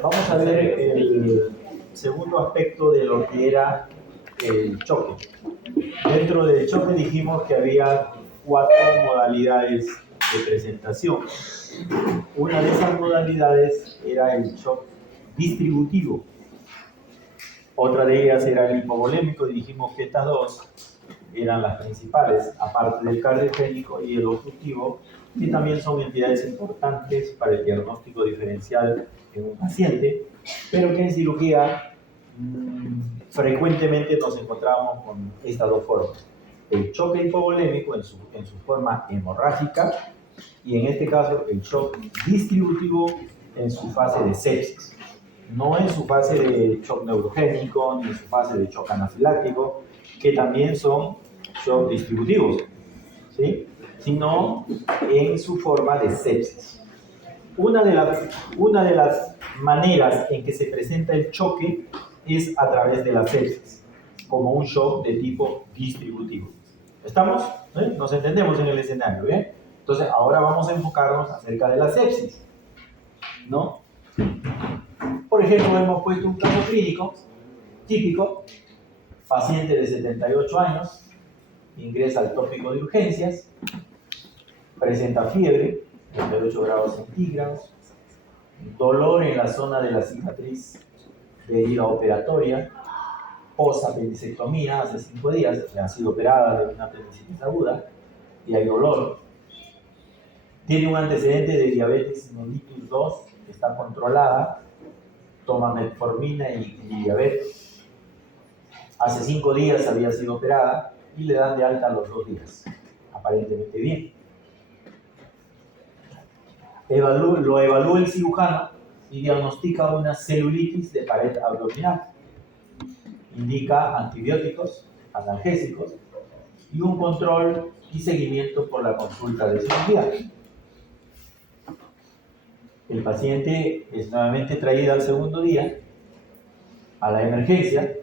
Vamos a ver el segundo aspecto de lo que era el choque. Dentro del choque dijimos que había 4 modalidades de presentación. Una de esas modalidades era el shock distributivo. Otra de ellas era el hipovolémico, y dijimos que estas dos eran las principales, aparte del cardiogénico y el obstructivo, que también son entidades importantes para el diagnóstico diferencial en un paciente, pero que en cirugía frecuentemente nos encontramos con estas dos formas. El choque hipovolémico en su forma hemorrágica, y en este caso el shock distributivo en su fase de sepsis. No en su fase de shock neurogénico, ni en su fase de shock anafiláctico, que también son shock distributivos, ¿sí? Sino en su forma de sepsis. Una de las maneras en que se presenta el choque es a través de la sepsis, como un shock de tipo distributivo. ¿Estamos? Nos entendemos en el escenario, ¿bien? Entonces, ahora vamos a enfocarnos acerca de la sepsis, ¿no? Por ejemplo, hemos puesto un caso clínico típico, paciente de 78 años, ingresa al tópico de urgencias, presenta fiebre, 38 grados centígrados, dolor en la zona de la cicatriz de herida operatoria, post-apendicectomía hace 5 días, ha sido operada de una apendicitis aguda y hay dolor. Tiene un antecedente de diabetes mellitus 2, que está controlada, toma metformina y diabetes. Hace 5 días había sido operada y le dan de alta a los 2 días, aparentemente bien. Lo evalúa el cirujano y diagnostica una celulitis de pared abdominal. Indica antibióticos, analgésicos y un control y seguimiento por la consulta de cirugía. El paciente es nuevamente traído al segundo día a la emergencia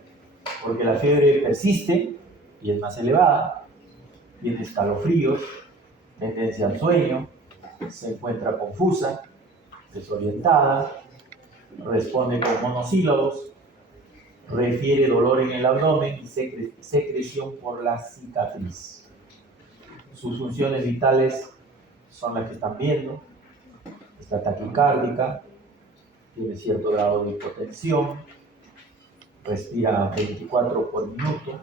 porque la fiebre persiste y es más elevada, tiene escalofríos, tendencia al sueño, se encuentra confusa, desorientada, responde con monosílabos, refiere dolor en el abdomen y secreción por la cicatriz. Sus funciones vitales son las que están viendo. Está taquicárdica, tiene cierto grado de hipotensión, respira 24 por minuto,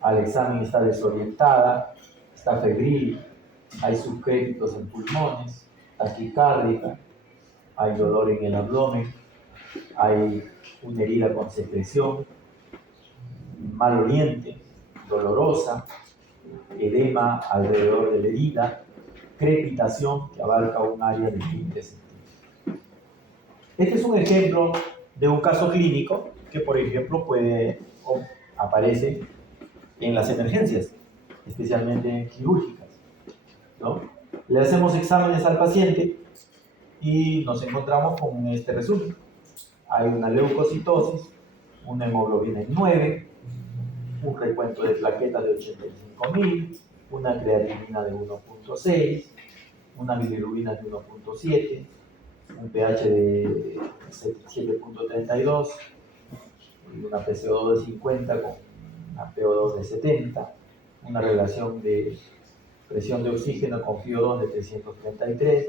al examen está desorientada, está febril, hay subcrépitos en pulmones, taquicárdica, hay dolor en el abdomen, hay una herida con secreción, maloliente, dolorosa, edema alrededor de la herida, crepitación que abarca un área de 20 centímetros. Este es un ejemplo de un caso clínico que, por ejemplo, aparece en las emergencias, especialmente quirúrgicas, ¿no? Le hacemos exámenes al paciente y nos encontramos con este resumen. Hay una leucocitosis, una hemoglobina en 9, un recuento de plaquetas de 85.000, una creatinina de 1.6, una bilirrubina de 1.7, un pH de 7.32 y una PCO2 de 50 con una PO2 de 70, una relación de presión de oxígeno con FiO2 de 333.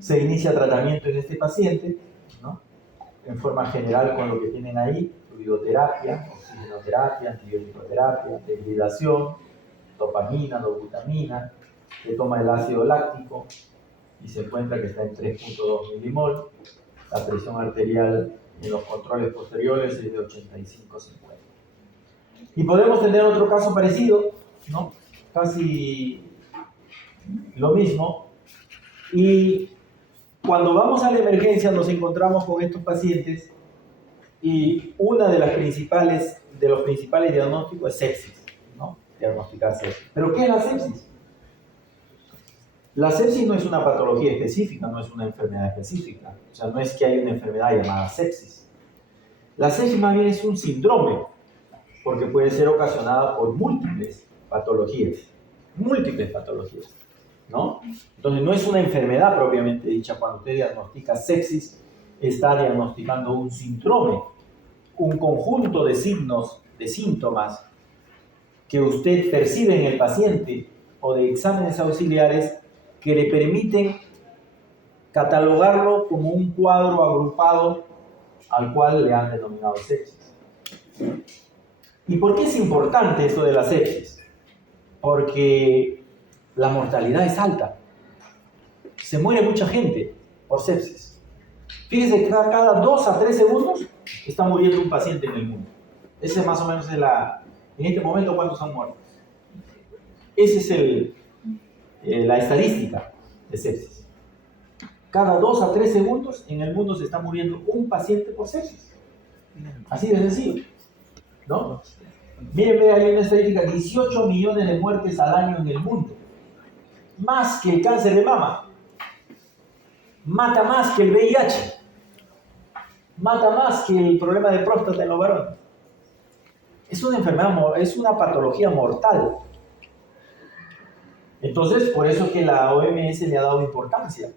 Se inicia tratamiento en este paciente, ¿no? En forma general con lo que tienen ahí: fluidoterapia, oxigenoterapia, antibiótico-terapia, dehidratación, dopamina, dobutamina. Se toma el ácido láctico y se encuentra que está en 3.2 milimol. La presión arterial en los controles posteriores es de 85-50. Y podemos tener otro caso parecido, ¿no? Casi lo mismo. Y cuando vamos a la emergencia nos encontramos con estos pacientes y una de los principales diagnósticos es sepsis, ¿no? Diagnosticar sepsis. ¿Pero qué es la sepsis? La sepsis no es una patología específica, no es una enfermedad específica. O sea, no es que hay una enfermedad llamada sepsis. La sepsis más bien es un síndrome, porque puede ser ocasionada por múltiples patologías, ¿no? Entonces no es una enfermedad propiamente dicha. Cuando usted diagnostica sepsis, está diagnosticando un síndrome, un conjunto de signos, de síntomas que usted percibe en el paciente o de exámenes auxiliares que le permiten catalogarlo como un cuadro agrupado al cual le han denominado sepsis. ¿Y por qué es importante esto de la sepsis? Porque la mortalidad es alta. Se muere mucha gente por sepsis. Fíjense que cada 2 a 3 segundos está muriendo un paciente en el mundo. Ese más o menos es en este momento, ¿cuántos han muerto? Esa es la estadística de sepsis. Cada 2 a 3 segundos en el mundo se está muriendo un paciente por sepsis. Así de sencillo, ¿no? Miren, hay una estadística: 18 millones de muertes al año en el mundo. Más que el cáncer de mama. Mata más que el VIH. Mata más que el problema de próstata en los varones. Es una enfermedad, es una patología mortal. Entonces, por eso que la OMS le ha dado importancia.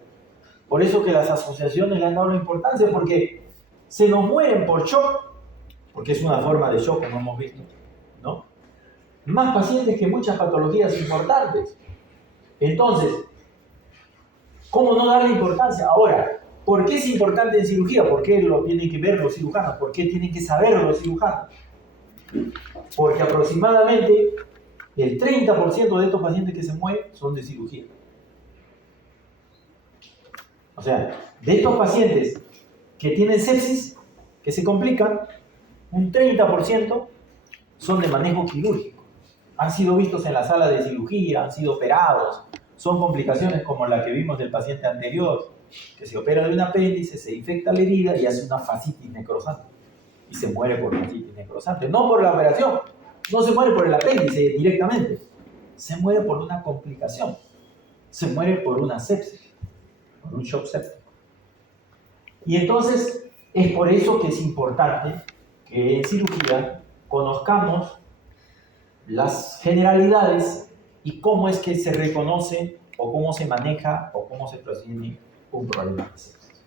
Por eso que las asociaciones le han dado importancia, porque se nos mueren por shock, porque es una forma de shock, como hemos visto, ¿no? Más pacientes que muchas patologías importantes. Entonces, ¿cómo no darle importancia? Ahora, ¿por qué es importante en cirugía? ¿Por qué lo tienen que ver los cirujanos? ¿Por qué tienen que saberlo los cirujanos? Porque aproximadamente el 30% de estos pacientes que se mueren son de cirugía. O sea, de estos pacientes que tienen sepsis, que se complican, un 30% son de manejo quirúrgico. Han sido vistos en la sala de cirugía, han sido operados. Son complicaciones como la que vimos del paciente anterior, que se opera de un apéndice, se infecta la herida y hace una fascitis necrosante. Y se muere por fascitis necrosante. No por la operación, no se muere por el apéndice directamente. Se muere por una complicación. Se muere por una sepsis, por un shock séptico. Y entonces es por eso que es importante que en cirugía conozcamos las generalidades y cómo es que se reconoce o cómo se maneja o cómo se previene un problema de sepsis.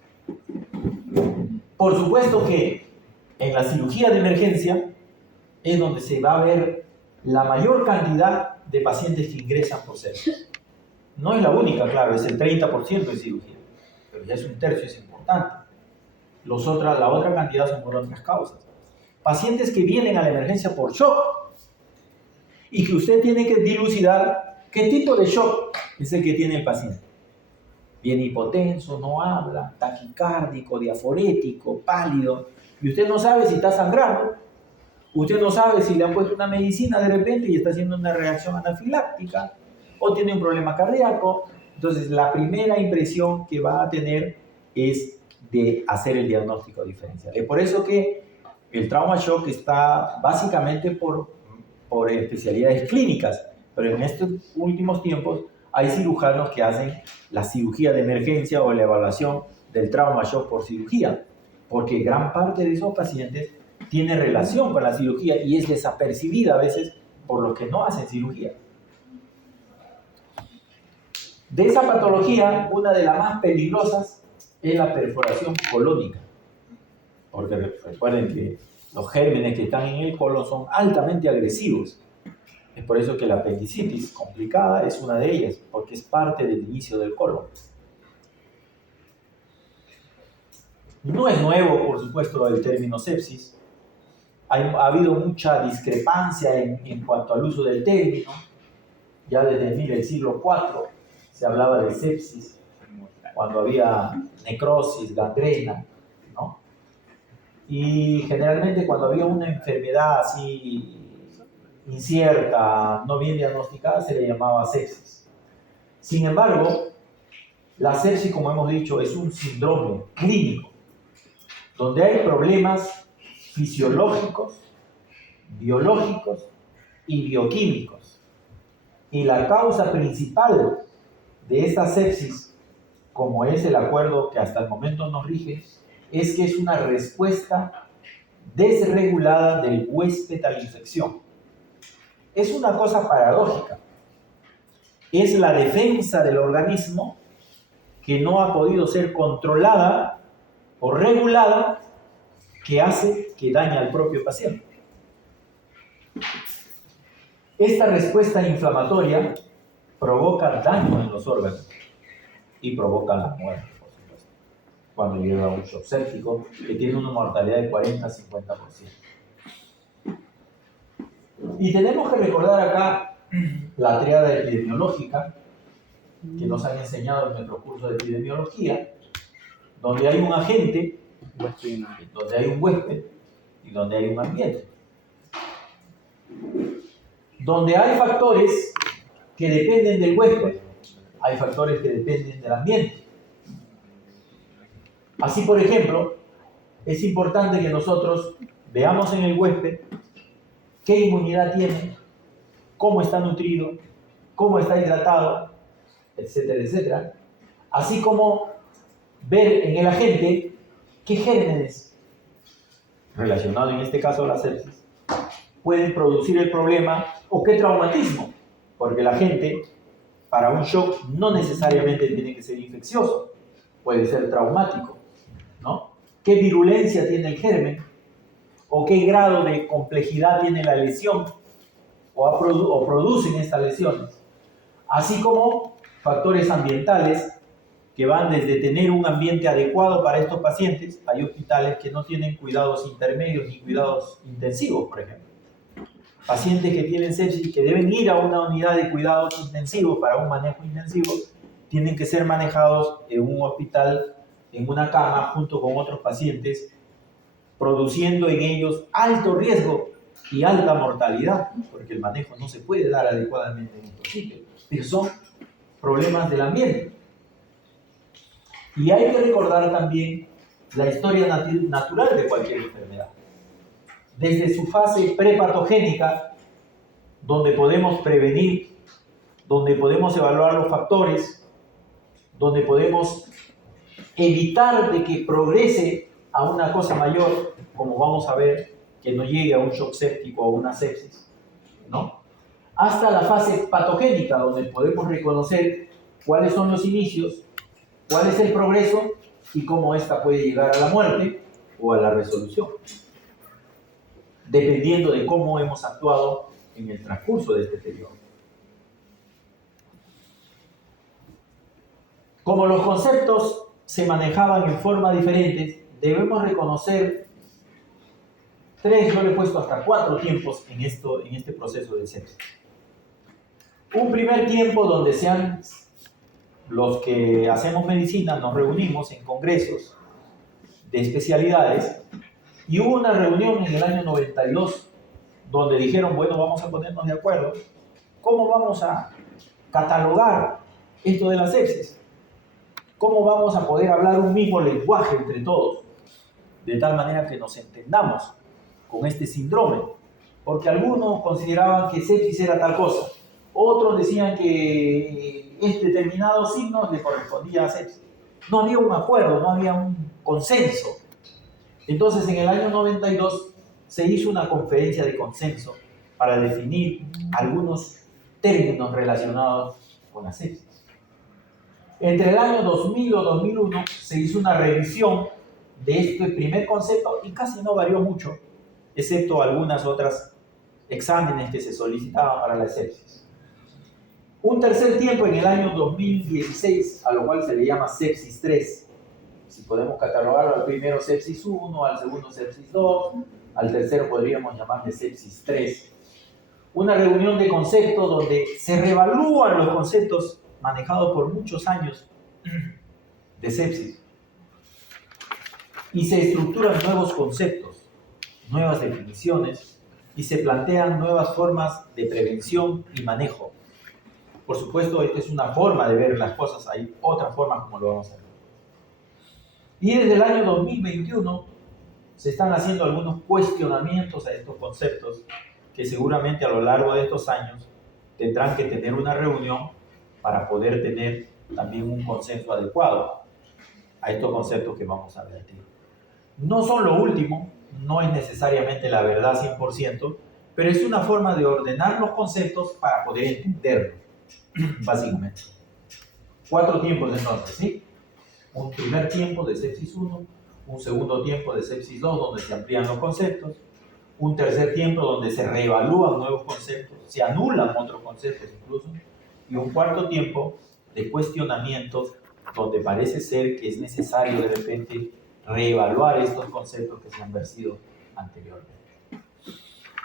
Por supuesto que en la cirugía de emergencia es donde se va a ver la mayor cantidad de pacientes que ingresan por sepsis. No es la única, claro, es el 30% de cirugía, pero ya es un tercio, es importante. La otra cantidad son por otras causas. Pacientes que vienen a la emergencia por shock y que usted tiene que dilucidar qué tipo de shock es el que tiene el paciente. Viene hipotenso, no habla, taquicárdico, diaforético, pálido, y usted no sabe si está sangrando, usted no sabe si le han puesto una medicina de repente y está haciendo una reacción anafiláctica, o tiene un problema cardíaco. Entonces la primera impresión que va a tener es de hacer el diagnóstico diferencial. Es por eso que el trauma shock está básicamente por especialidades clínicas, pero en estos últimos tiempos hay cirujanos que hacen la cirugía de emergencia o la evaluación del trauma shock por cirugía, porque gran parte de esos pacientes tiene relación con la cirugía y es desapercibida a veces por los que no hacen cirugía. De esa patología, una de las más peligrosas es la perforación colónica, porque recuerden que los gérmenes que están en el colon son altamente agresivos. Es por eso que la apendicitis complicada es una de ellas, porque es parte del inicio del colon. No es nuevo, por supuesto, el término sepsis. Ha habido mucha discrepancia en cuanto al uso del término. Ya desde el siglo IV se hablaba de sepsis, cuando había necrosis, gangrena, ¿no? Y generalmente cuando había una enfermedad así incierta, no bien diagnosticada, se le llamaba sepsis. Sin embargo, la sepsis, como hemos dicho, es un síndrome clínico, donde hay problemas fisiológicos, biológicos y bioquímicos. Y la causa principal de esta sepsis, como es el acuerdo que hasta el momento nos rige, es que es una respuesta desregulada del huésped a la infección. Es una cosa paradójica. Es la defensa del organismo que no ha podido ser controlada o regulada que hace que dañe al propio paciente. Esta respuesta inflamatoria provoca daño en los órganos y provoca la muerte, por supuesto, cuando llega a un shock séptico que tiene una mortalidad de 40-50%. Y tenemos que recordar acá la triada epidemiológica que nos han enseñado en nuestro curso de epidemiología, donde hay un agente, donde hay un huésped y donde hay un ambiente. Donde hay factores que dependen del huésped, hay factores que dependen del ambiente. Así, por ejemplo, es importante que nosotros veamos en el huésped qué inmunidad tiene, cómo está nutrido, cómo está hidratado, etcétera, etcétera. Así como ver en el agente qué gérmenes, relacionados en este caso a la sepsis, pueden producir el problema o qué traumatismo, porque la gente para un shock no necesariamente tiene que ser infeccioso, puede ser traumático, ¿no? ¿Qué virulencia tiene el germen? ¿O qué grado de complejidad tiene la lesión? ¿O producen estas lesiones? Así como factores ambientales que van desde tener un ambiente adecuado para estos pacientes. Hay hospitales que no tienen cuidados intermedios ni cuidados intensivos, por ejemplo. Pacientes que tienen sepsis que deben ir a una unidad de cuidados intensivos para un manejo intensivo, tienen que ser manejados en un hospital, en una cama, junto con otros pacientes, produciendo en ellos alto riesgo y alta mortalidad, porque el manejo no se puede dar adecuadamente en estos sitios, pero son problemas del ambiente. Y hay que recordar también la historia natural de cualquier enfermedad. Desde su fase prepatogénica, donde podemos prevenir, donde podemos evaluar los factores, donde podemos evitar de que progrese a una cosa mayor, como vamos a ver, que no llegue a un shock séptico o a una sepsis, ¿no? Hasta la fase patogénica, donde podemos reconocer cuáles son los inicios, cuál es el progreso y cómo ésta puede llegar a la muerte o a la resolución, dependiendo de cómo hemos actuado en el transcurso de este periodo. Como los conceptos se manejaban en forma diferente, debemos reconocer tres, yo le he puesto hasta 4 tiempos en este proceso de sepsis. Un primer tiempo donde los que hacemos medicina nos reunimos en congresos de especialidades, y hubo una reunión en el año 92 donde dijeron, bueno, vamos a ponernos de acuerdo, ¿cómo vamos a catalogar esto de la sepsis? ¿Cómo vamos a poder hablar un mismo lenguaje entre todos? De tal manera que nos entendamos con este síndrome. Porque algunos consideraban que sepsis era tal cosa, otros decían que este determinado signo le correspondía a sepsis. No había un acuerdo, no había un consenso. Entonces, en el año 92 se hizo una conferencia de consenso para definir algunos términos relacionados con la sepsis. Entre el año 2000 o 2001 se hizo una revisión de este primer concepto y casi no varió mucho, excepto algunas otras exámenes que se solicitaban para la sepsis. Un tercer tiempo en el año 2016, a lo cual se le llama sepsis 3. Si podemos catalogarlo, al primero sepsis 1, al segundo sepsis 2, al tercero podríamos llamarle sepsis 3. Una reunión de conceptos donde se reevalúan los conceptos manejados por muchos años de sepsis y se estructuran nuevos conceptos, nuevas definiciones y se plantean nuevas formas de prevención y manejo. Por supuesto, esta es una forma de ver las cosas, hay otras formas como lo vamos a ver. Y desde el año 2021 se están haciendo algunos cuestionamientos a estos conceptos que seguramente a lo largo de estos años tendrán que tener una reunión para poder tener también un consenso adecuado a estos conceptos que vamos a ver aquí. No son lo último, no es necesariamente la verdad 100%, pero es una forma de ordenar los conceptos para poder entenderlos, básicamente. 4 tiempos entonces, ¿sí? Un primer tiempo de sepsis 1, un segundo tiempo de sepsis 2, donde se amplían los conceptos, un tercer tiempo donde se reevalúan nuevos conceptos, se anulan otros conceptos incluso, y un cuarto tiempo de cuestionamientos donde parece ser que es necesario de repente reevaluar estos conceptos que se han vertido anteriormente.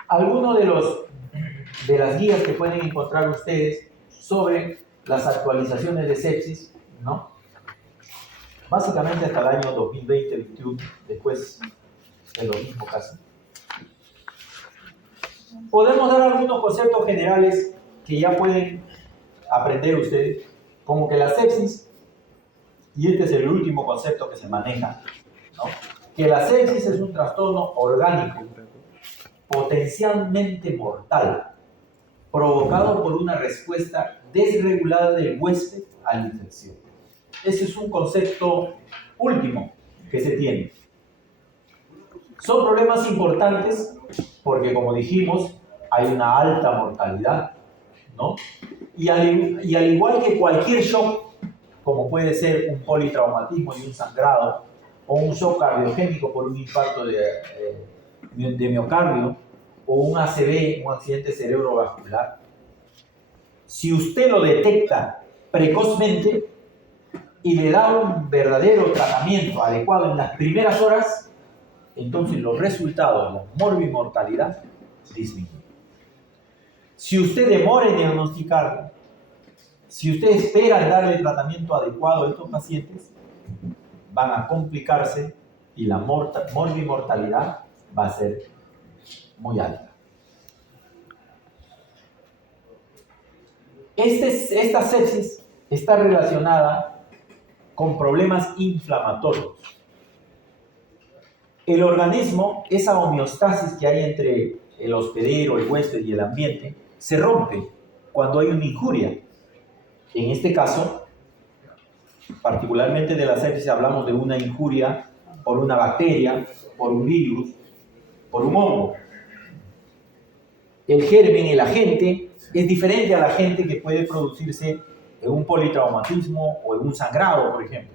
Algunos de las guías que pueden encontrar ustedes sobre las actualizaciones de sepsis, ¿no? Básicamente hasta el año 2020-2021, después de lo mismo casi. Podemos dar algunos conceptos generales que ya pueden aprender ustedes, como que la sepsis, y este es el último concepto que se maneja, ¿no? Que la sepsis es un trastorno orgánico potencialmente mortal, provocado por una respuesta desregulada del huésped a la infección. Ese es un concepto último que se tiene. Son problemas importantes porque, como dijimos, hay una alta mortalidad, ¿no? Y al igual que cualquier shock, como puede ser un politraumatismo y un sangrado, o un shock cardiogénico por un infarto de miocardio, o un ACV, un accidente cerebrovascular, si usted lo detecta precozmente y le da un verdadero tratamiento adecuado en las primeras horas, entonces los resultados, la morbimortalidad, disminuyen. Si usted demora en diagnosticarlo, si usted espera en darle el tratamiento adecuado a estos pacientes, van a complicarse y la morbimortalidad va a ser muy alta. Esta sepsis está relacionada con problemas inflamatorios. El organismo, esa homeostasis que hay entre el hospedero, el huésped y el ambiente, se rompe cuando hay una injuria. En este caso, particularmente de la sepsis, hablamos de una injuria por una bacteria, por un virus, por un hongo. El germen, el agente, es diferente al agente que puede producirse en un politraumatismo o en un sangrado, por ejemplo.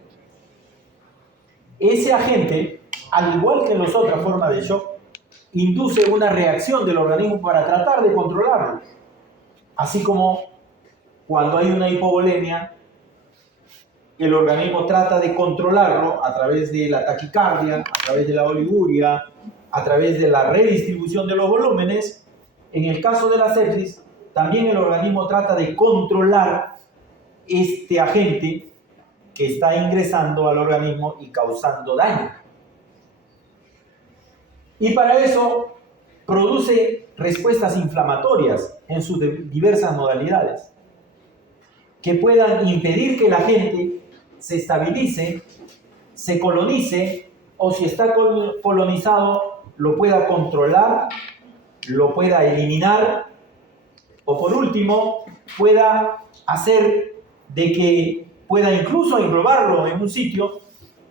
Ese agente, al igual que en las otras formas de shock, induce una reacción del organismo para tratar de controlarlo. Así como cuando hay una hipovolemia, el organismo trata de controlarlo a través de la taquicardia, a través de la oliguria, a través de la redistribución de los volúmenes. En el caso de la sepsis, también el organismo trata de controlar este agente que está ingresando al organismo y causando daño. Y para eso produce respuestas inflamatorias en sus diversas modalidades, que puedan impedir que el agente se estabilice, se colonice, o si está colonizado, lo pueda controlar, lo pueda eliminar, o por último, pueda hacer de que pueda incluso englobarlo en un sitio,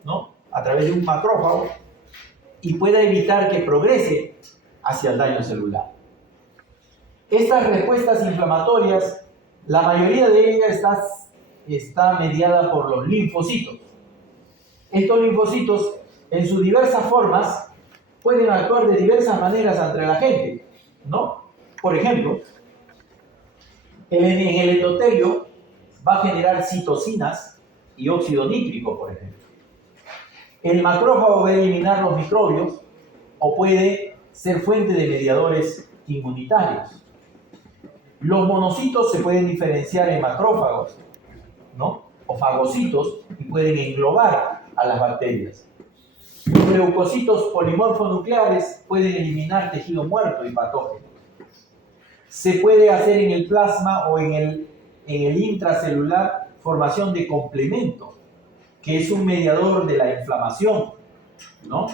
¿no? A través de un macrófago, y pueda evitar que progrese hacia el daño celular. Estas respuestas inflamatorias, la mayoría de ellas está mediada por los linfocitos. Estos linfocitos, en sus diversas formas, pueden actuar de diversas maneras ante la gente, ¿no? Por ejemplo, en el endotelio va a generar citocinas y óxido nítrico, por ejemplo. El macrófago va a eliminar los microbios o puede ser fuente de mediadores inmunitarios. Los monocitos se pueden diferenciar en macrófagos, ¿no? O fagocitos, y pueden englobar a las bacterias. Los leucocitos polimorfonucleares pueden eliminar tejido muerto y patógeno. Se puede hacer en el plasma o en el intracelular formación de complemento, que es un mediador de la inflamación, ¿no?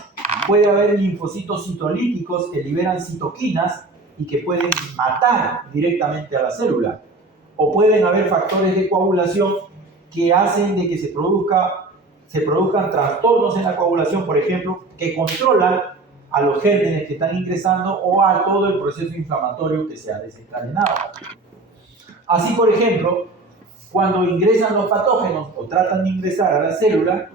Puede haber linfocitos citolíticos que liberan citoquinas y que pueden matar directamente a la célula. O pueden haber factores de coagulación que hacen de que se produzcan trastornos en la coagulación, por ejemplo, que controlan a los gérmenes que están ingresando o a todo el proceso inflamatorio que se ha desencadenado. Así, por ejemplo, cuando ingresan los patógenos o tratan de ingresar a la célula,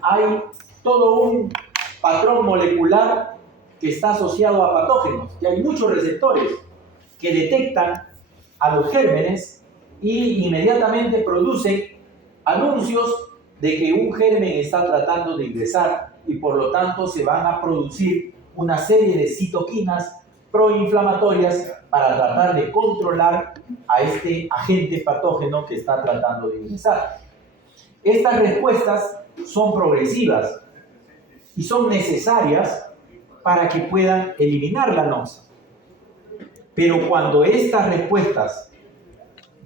hay todo un patrón molecular que está asociado a patógenos, que hay muchos receptores que detectan a los gérmenes y inmediatamente producen anuncios de que un germen está tratando de ingresar y por lo tanto se van a producir una serie de citoquinas proinflamatorias para tratar de controlar a este agente patógeno que está tratando de ingresar. Estas respuestas son progresivas y son necesarias para que puedan eliminar la noxa. Pero cuando estas respuestas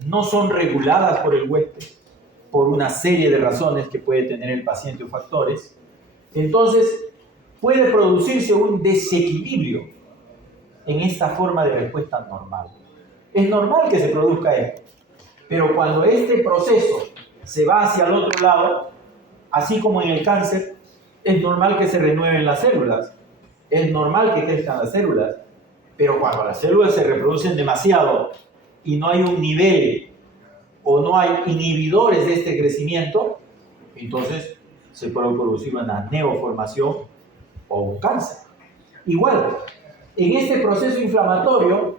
no son reguladas por el huésped, por una serie de razones que puede tener el paciente o factores, entonces puede producirse un desequilibrio en esta forma de respuesta normal. Es normal que se produzca esto, pero cuando este proceso se va hacia el otro lado, así como en el cáncer, es normal que se renueven las células, es normal que crezcan las células, pero cuando las células se reproducen demasiado y no hay un nivel o no hay inhibidores de este crecimiento, entonces se puede producir una neoformación o un cáncer. Igual, en este proceso inflamatorio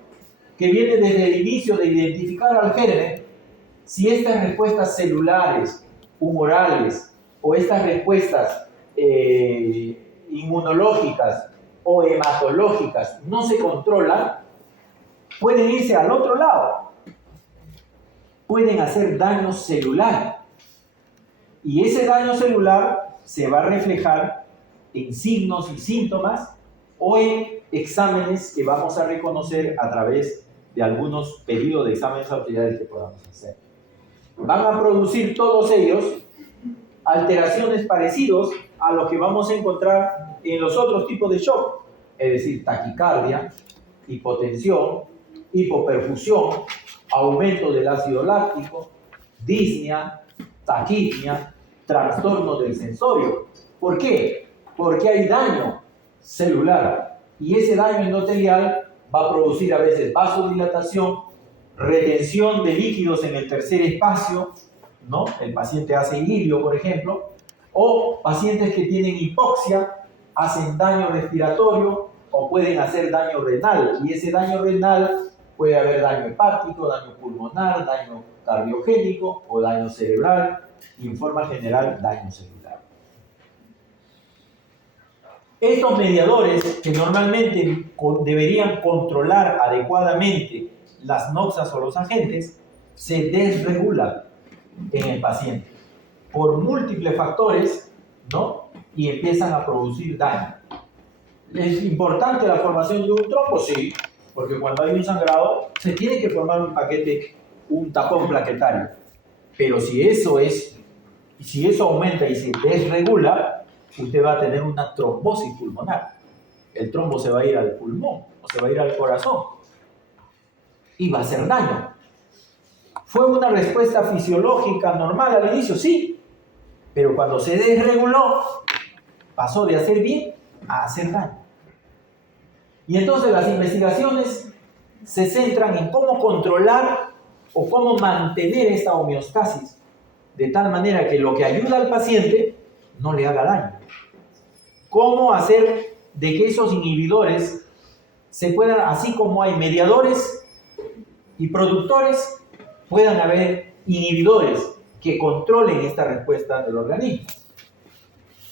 que viene desde el inicio de identificar al germen, si estas respuestas celulares, humorales o estas respuestas inmunológicas o hematológicas no se controlan, pueden irse al otro lado, pueden hacer daño celular y ese daño celular se va a reflejar en signos y síntomas o en exámenes que vamos a reconocer a través de algunos pedidos de exámenes auxiliares que podamos hacer. Van a producir todos ellos alteraciones parecidas a lo que vamos a encontrar en los otros tipos de shock, es decir, taquicardia, hipotensión, hipoperfusión, aumento del ácido láctico, disnea, taquipnia, trastorno del sensorio. ¿Por qué? Porque hay daño celular y ese daño endotelial va a producir a veces vasodilatación, retención de líquidos en el tercer espacio, ¿no? El paciente hace ilio, por ejemplo, o pacientes que tienen hipoxia hacen daño respiratorio o pueden hacer daño renal, y ese daño renal puede haber daño hepático, daño pulmonar, daño cardiogénico o daño cerebral, y en forma general daño celular. Estos mediadores que normalmente deberían controlar adecuadamente las noxas o los agentes se desregulan en el paciente por múltiples factores, ¿no? Y empiezan a producir daño. ¿Es importante la formación de un trombo? Sí, porque cuando hay un sangrado se tiene que formar un paquete, un tapón plaquetario. Pero si eso aumenta y se desregula, usted va a tener una trombosis pulmonar. El trombo se va a ir al pulmón o se va a ir al corazón y va a hacer daño. ¿Fue una respuesta fisiológica normal al inicio? Sí, pero cuando se desreguló, pasó de hacer bien a hacer daño. Y entonces las investigaciones se centran en cómo controlar o cómo mantener esta homeostasis de tal manera que lo que ayuda al paciente no le haga daño. Cómo hacer de que esos inhibidores se puedan, así como hay mediadores y productores, puedan haber inhibidores que controlen esta respuesta del organismo.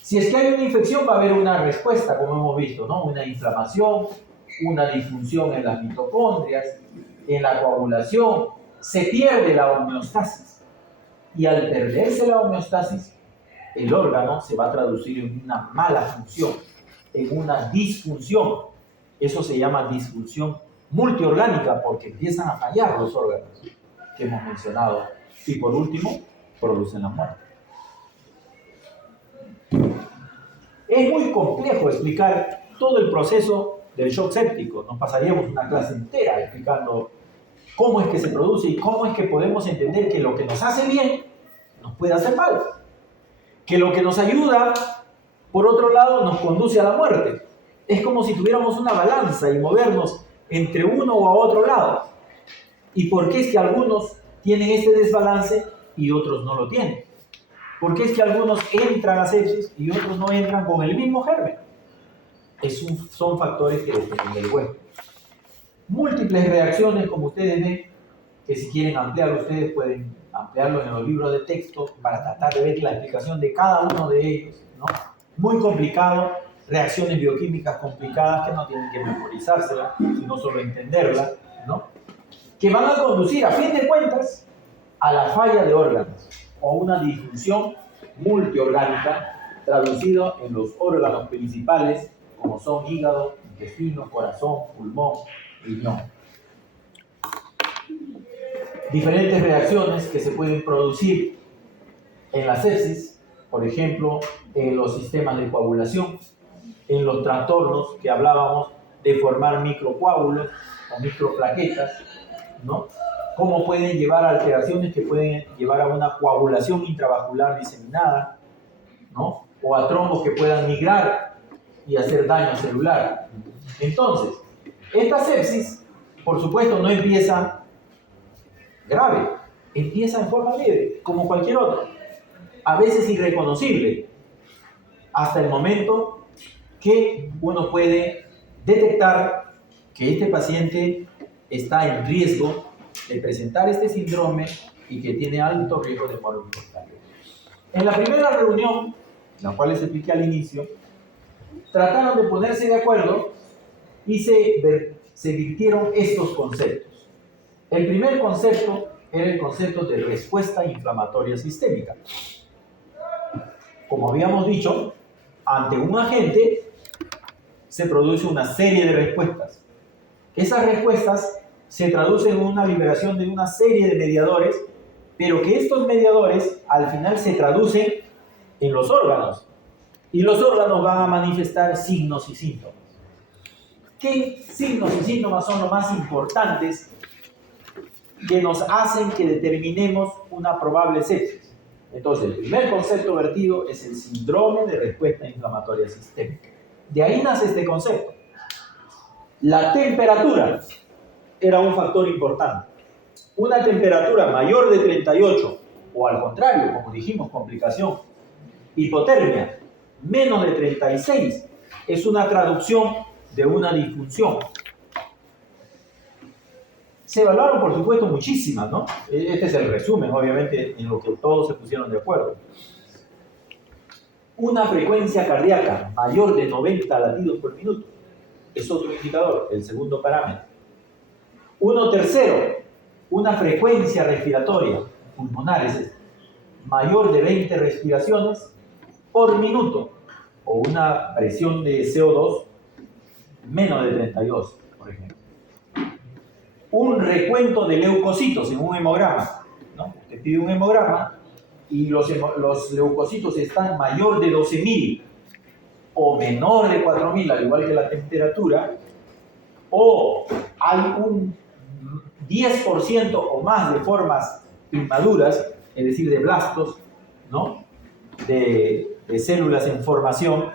Si es que hay una infección, va a haber una respuesta, como hemos visto, ¿no? Una inflamación, una disfunción en las mitocondrias, en la coagulación, se pierde la homeostasis. Y al perderse la homeostasis, el órgano se va a traducir en una mala función, en una disfunción. Eso se llama disfunción multiorgánica porque empiezan a fallar los órganos que hemos mencionado. Y por último, producen la muerte. Es muy complejo explicar todo el proceso del shock séptico. Nos pasaríamos una clase entera explicando cómo es que se produce y cómo es que podemos entender que lo que nos hace bien nos puede hacer mal. Que lo que nos ayuda, por otro lado, nos conduce a la muerte. Es como si tuviéramos una balanza y movernos entre uno o a otro lado. ¿Y por qué es que algunos tienen este desbalance y otros no lo tienen? ¿Por qué es que algunos entran a sepsis y otros no entran con el mismo germen? Son factores que dependen del huésped. Múltiples reacciones, como ustedes ven, que si quieren ampliar ustedes pueden ampliarlo en los libros de texto para tratar de ver la explicación de cada uno de ellos, ¿no? Muy complicado, reacciones bioquímicas complicadas que no tienen que memorizárselas, sino solo entenderlas, ¿no? Que van a conducir, a fin de cuentas, a la falla de órganos o una disfunción multiorgánica traducido en los órganos principales como son hígado, intestino, corazón, pulmón, riñón. Diferentes reacciones que se pueden producir en la sepsis, por ejemplo, en los sistemas de coagulación, en los trastornos que hablábamos de formar microcoágulos o microplaquetas, ¿no? Cómo pueden llevar a alteraciones que pueden llevar a una coagulación intravascular diseminada, ¿no? O a trombos que puedan migrar y hacer daño celular. Entonces, esta sepsis, por supuesto, no empieza grave, empieza en forma leve, como cualquier otra, a veces irreconocible, hasta el momento que uno puede detectar que este paciente está en riesgo de presentar este síndrome y que tiene alto riesgo de morir mortal. En la primera reunión, la cual les expliqué al inicio, trataron de ponerse de acuerdo y se virtieron estos conceptos. El primer concepto era el concepto de respuesta inflamatoria sistémica. Como habíamos dicho, ante un agente se produce una serie de respuestas. Esas respuestas se traducen en una liberación de una serie de mediadores, pero que estos mediadores al final se traducen en los órganos. Y los órganos van a manifestar signos y síntomas. ¿Qué signos y síntomas son los más importantes que nos hacen que determinemos una probable sepsis? Entonces, el primer concepto vertido es el síndrome de respuesta inflamatoria sistémica. De ahí nace este concepto. La temperatura era un factor importante. Una temperatura mayor de 38, o al contrario, como dijimos, complicación, hipotermia, menos de 36, es una traducción de una disfunción. Se evaluaron, por supuesto, muchísimas, ¿no? Este es el resumen, obviamente, en lo que todos se pusieron de acuerdo. Una frecuencia cardíaca mayor de 90 latidos por minuto es otro indicador, el segundo parámetro. Uno tercero, una frecuencia respiratoria pulmonar es mayor de 20 respiraciones por minuto, o una presión de CO2 menos de 32, por ejemplo. Un recuento de leucocitos en un hemograma, ¿no? Te pide un hemograma y los leucocitos están mayor de 12.000 o menor de 4.000, al igual que la temperatura, o hay un 10% o más de formas inmaduras, es decir, de blastos, ¿no? de células en formación.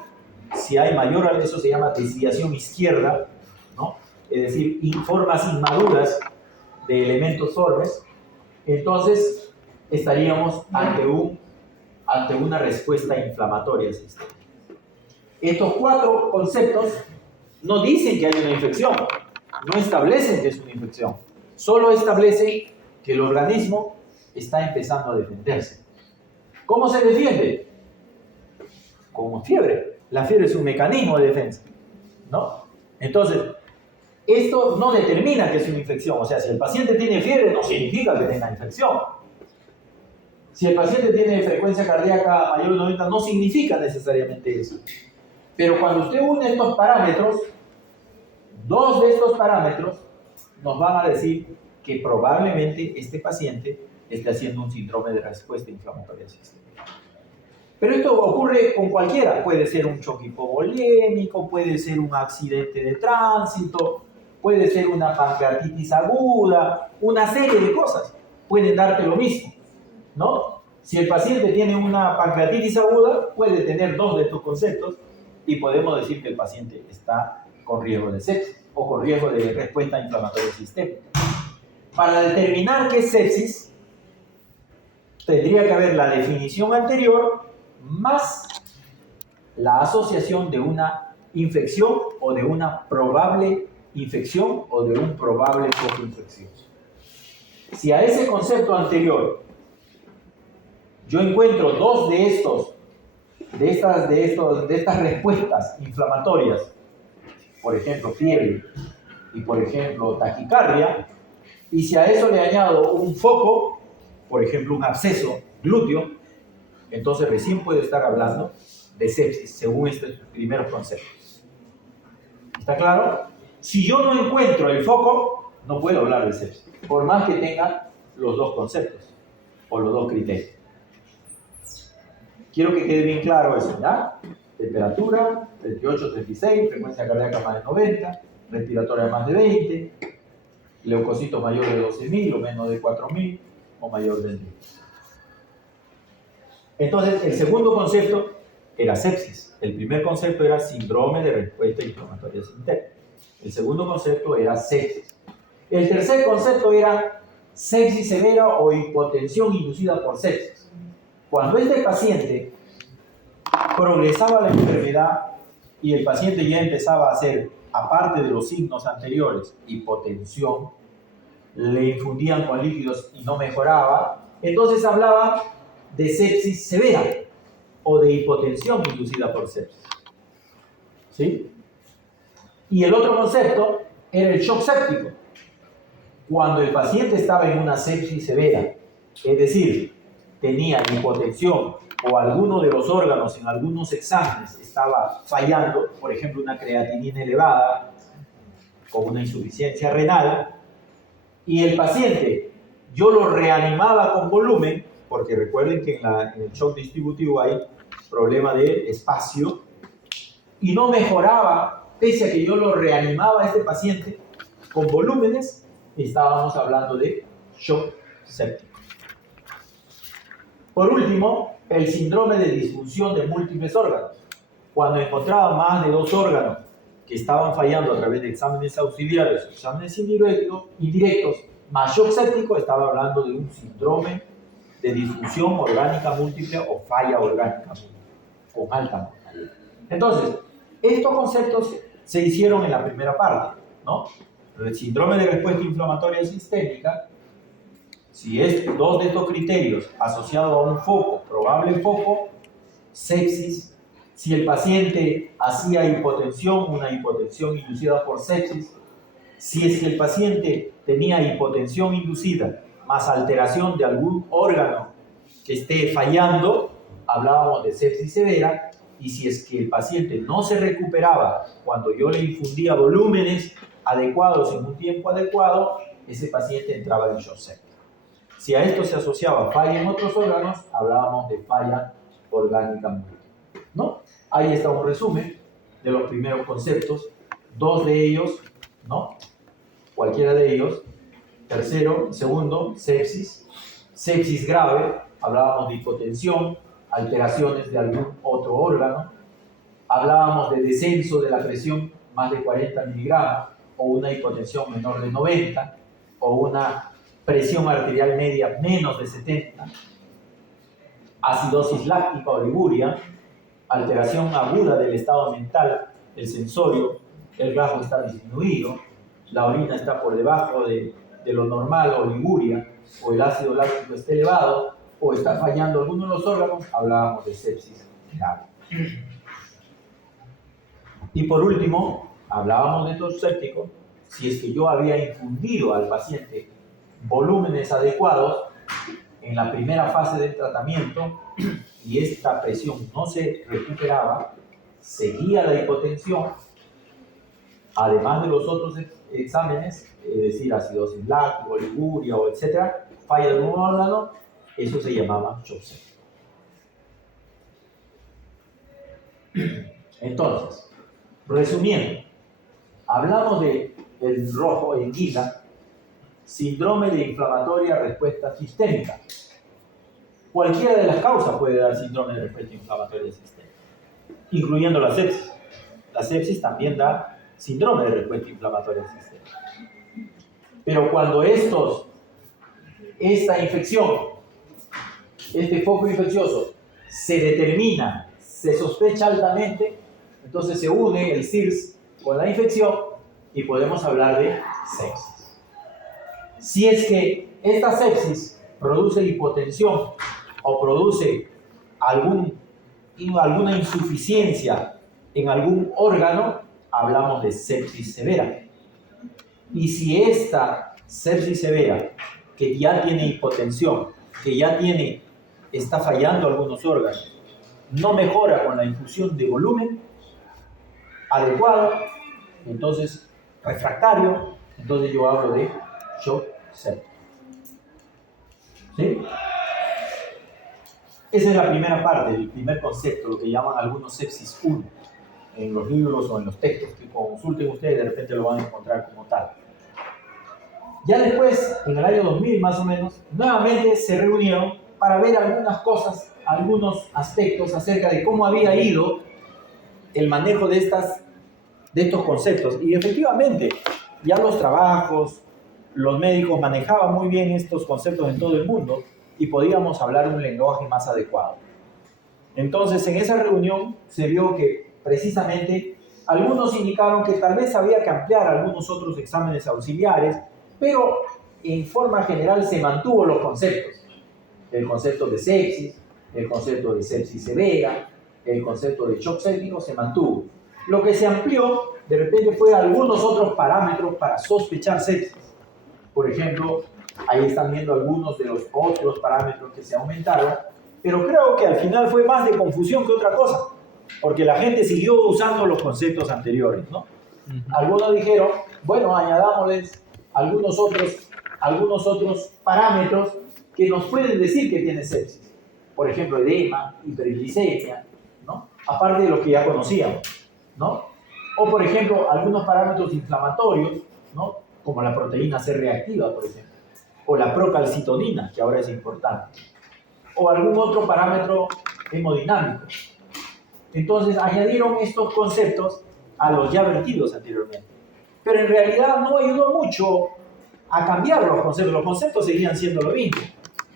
Si hay mayor, eso se llama desviación izquierda, ¿no? Es decir, formas inmaduras de elementos formes. Entonces estaríamos ante una respuesta inflamatoria sistémica. Estos cuatro conceptos no dicen que hay una infección, no establecen que es una infección, solo establecen que el organismo está empezando a defenderse. ¿Cómo se defiende? Con fiebre. La fiebre es un mecanismo de defensa, ¿no? Entonces, esto no determina que es una infección. O sea, si el paciente tiene fiebre, no significa que tenga infección. Si el paciente tiene frecuencia cardíaca mayor de 90, no significa necesariamente eso. Pero cuando usted une estos parámetros, dos de estos parámetros nos van a decir que probablemente este paciente esté haciendo un síndrome de respuesta inflamatoria sistémica. Pero esto ocurre con cualquiera. Puede ser un choque hipovolémico, puede ser un accidente de tránsito, puede ser una pancreatitis aguda, una serie de cosas pueden darte lo mismo, ¿no? Si el paciente tiene una pancreatitis aguda, puede tener dos de estos conceptos. y podemos decir que el paciente está con riesgo de sepsis o con riesgo de respuesta inflamatoria sistémica. Para determinar qué es sepsis, tendría que haber la definición anterior más la asociación de una infección o de una probable infección o de un probable foco infeccioso. Si a ese concepto anterior yo encuentro dos de estas respuestas inflamatorias, por ejemplo fiebre y por ejemplo taquicardia, y si a eso le añado un foco, por ejemplo un absceso glúteo, entonces recién puedo estar hablando de sepsis según estos primeros conceptos. ¿Está claro? Si yo no encuentro el foco, no puedo hablar de sepsis, por más que tenga los dos conceptos o los dos criterios. Quiero que quede bien claro eso, ¿ya? Temperatura, 38-36, frecuencia cardíaca más de 90, respiratoria más de 20, leucocitos mayor de 12.000 o menos de 4.000 o mayor de 10. Entonces, el segundo concepto era sepsis. El primer concepto era síndrome de respuesta inflamatoria sistémica. El segundo concepto era sepsis. El tercer concepto era sepsis severa o hipotensión inducida por sepsis. Cuando este paciente progresaba la enfermedad y el paciente ya empezaba a hacer, aparte de los signos anteriores, hipotensión, le infundían con líquidos y no mejoraba, entonces hablaba de sepsis severa o de hipotensión inducida por sepsis. ¿Sí? Y el otro concepto era el shock séptico. Cuando el paciente estaba en una sepsis severa, es decir, tenía hipotensión o alguno de los órganos en algunos exámenes estaba fallando, por ejemplo una creatinina elevada con una insuficiencia renal, y el paciente yo lo reanimaba con volumen, porque recuerden que en el shock distributivo hay problema de espacio, y no mejoraba, pese a que yo lo reanimaba a este paciente con volúmenes, estábamos hablando de shock séptico. Por último, el síndrome de disfunción de múltiples órganos. Cuando encontraba más de 2 órganos que estaban fallando a través de exámenes auxiliares o exámenes indirectos, más shock séptico, estaba hablando de un síndrome de disfunción orgánica múltiple o falla orgánica múltiple, con alta mortalidad. Entonces, estos conceptos se hicieron en la primera parte, ¿no? El síndrome de respuesta inflamatoria sistémica, si es 2 de estos criterios asociado a un foco, probable foco, sepsis. Si el paciente hacía hipotensión, una hipotensión inducida por sepsis. Si es que el paciente tenía hipotensión inducida más alteración de algún órgano que esté fallando, hablábamos de sepsis severa. Y si es que el paciente no se recuperaba cuando yo le infundía volúmenes adecuados en un tiempo adecuado, ese paciente entraba en shock séptico. Si a esto se asociaba falla en otros órganos, hablábamos de falla orgánica múltiple, ¿no? Ahí está un resumen de los primeros conceptos, 2 de ellos, ¿no? Cualquiera de ellos. Tercero, segundo, sepsis. Sepsis grave, hablábamos de hipotensión, alteraciones de algún otro órgano. Hablábamos de descenso de la presión más de 40 miligramos, o una hipotensión menor de 90, o una presión arterial media menos de 70, acidosis láctica o oliguria, alteración aguda del estado mental, el sensorio, el rasgo está disminuido, la orina está por debajo de lo normal, oliguria, o el ácido láctico está elevado, o está fallando alguno de los órganos, hablábamos de sepsis grave. Y por último, hablábamos de shock séptico, si es que yo había infundido al paciente volúmenes adecuados en la primera fase del tratamiento y esta presión no se recuperaba, seguía la hipotensión, además de los otros exámenes, es decir, acidosis láctica, oliguria o etcétera, falla de un órgano, eso se llamaba shock séptico. Entonces, resumiendo, hablamos de el rojo en guila, síndrome de inflamatoria respuesta sistémica. Cualquiera de las causas puede dar síndrome de respuesta inflamatoria sistémica, incluyendo la sepsis. La sepsis también da síndrome de respuesta inflamatoria del sistema. Pero cuando esta infección, este foco infeccioso, se determina, se sospecha altamente, entonces se une el SIRS con la infección y podemos hablar de sepsis. Si es que esta sepsis produce hipotensión o produce alguna insuficiencia en algún órgano, hablamos de sepsis severa. Y si esta sepsis severa, que ya tiene hipotensión, que ya está fallando algunos órganos, no mejora con la infusión de volumen adecuado, entonces refractario, entonces yo hablo de shock séptico. ¿Sí? Esa es la primera parte, el primer concepto, lo que llaman algunos sepsis 1, en los libros o en los textos que consulten ustedes, de repente lo van a encontrar como tal. Ya después, en el año 2000 más o menos, nuevamente se reunieron para ver algunas cosas, algunos aspectos acerca de cómo había ido el manejo de estos conceptos. Y efectivamente, ya los trabajos, los médicos manejaban muy bien estos conceptos en todo el mundo y podíamos hablar un lenguaje más adecuado. Entonces, en esa reunión se vio que precisamente algunos indicaron que tal vez había que ampliar algunos otros exámenes auxiliares, pero en forma general se mantuvo los conceptos. El concepto de sepsis, el concepto de sepsis severa, el concepto de shock séptico se mantuvo. Lo que se amplió de repente fue algunos otros parámetros para sospechar sepsis. Por ejemplo, ahí están viendo algunos de los otros parámetros que se aumentaron, pero creo que al final fue más de confusión que otra cosa, porque la gente siguió usando los conceptos anteriores, ¿no? Algunos dijeron, bueno, añadámosles algunos otros parámetros que nos pueden decir que tiene sepsis. Por ejemplo, edema, hiperglicemia, ¿no? Aparte de lo que ya conocíamos, ¿no? O, por ejemplo, algunos parámetros inflamatorios, ¿no? Como la proteína C reactiva, por ejemplo, o la procalcitonina, que ahora es importante, o algún otro parámetro hemodinámico. Entonces, añadieron estos conceptos a los ya vertidos anteriormente. Pero en realidad no ayudó mucho a cambiar los conceptos seguían siendo lo mismo.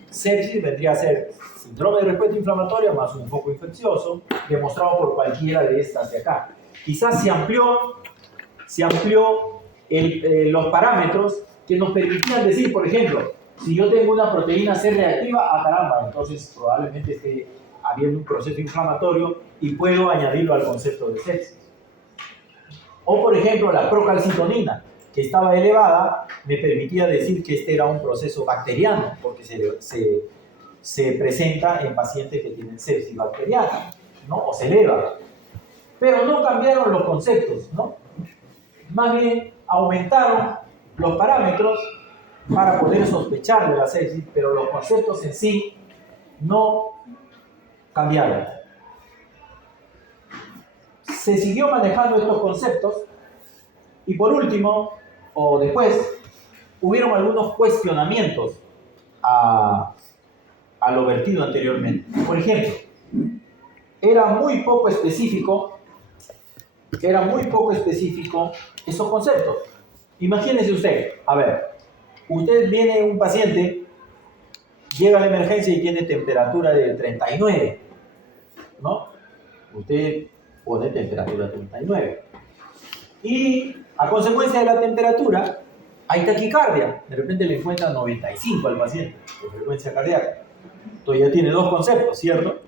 Sepsis vendría a ser síndrome de respuesta inflamatoria más un foco infeccioso, demostrado por cualquiera de estas de acá. Quizás se amplió los parámetros que nos permitían decir, por ejemplo, si yo tengo una proteína C reactiva, caramba, entonces probablemente esté habiendo un proceso inflamatorio y puedo añadirlo al concepto de sepsis. O, por ejemplo, la procalcitonina, que estaba elevada, me permitía decir que este era un proceso bacteriano, porque se presenta en pacientes que tienen sepsis bacteriana, ¿no? O se eleva. Pero no cambiaron los conceptos, ¿no? Más bien aumentaron los parámetros para poder sospechar de la sepsis, pero los conceptos en sí no cambiaron. Se siguió manejando estos conceptos y por último, o después, hubieron algunos cuestionamientos a lo vertido anteriormente. Por ejemplo, era muy poco específico esos conceptos. Imagínese usted, a ver, usted viene un paciente, llega a la emergencia y tiene temperatura de 39, ¿no? Usted pone temperatura 39. Y a consecuencia de la temperatura, hay taquicardia. De repente le encuentran 95 al paciente de frecuencia cardíaca. Entonces ya tiene dos conceptos, ¿cierto?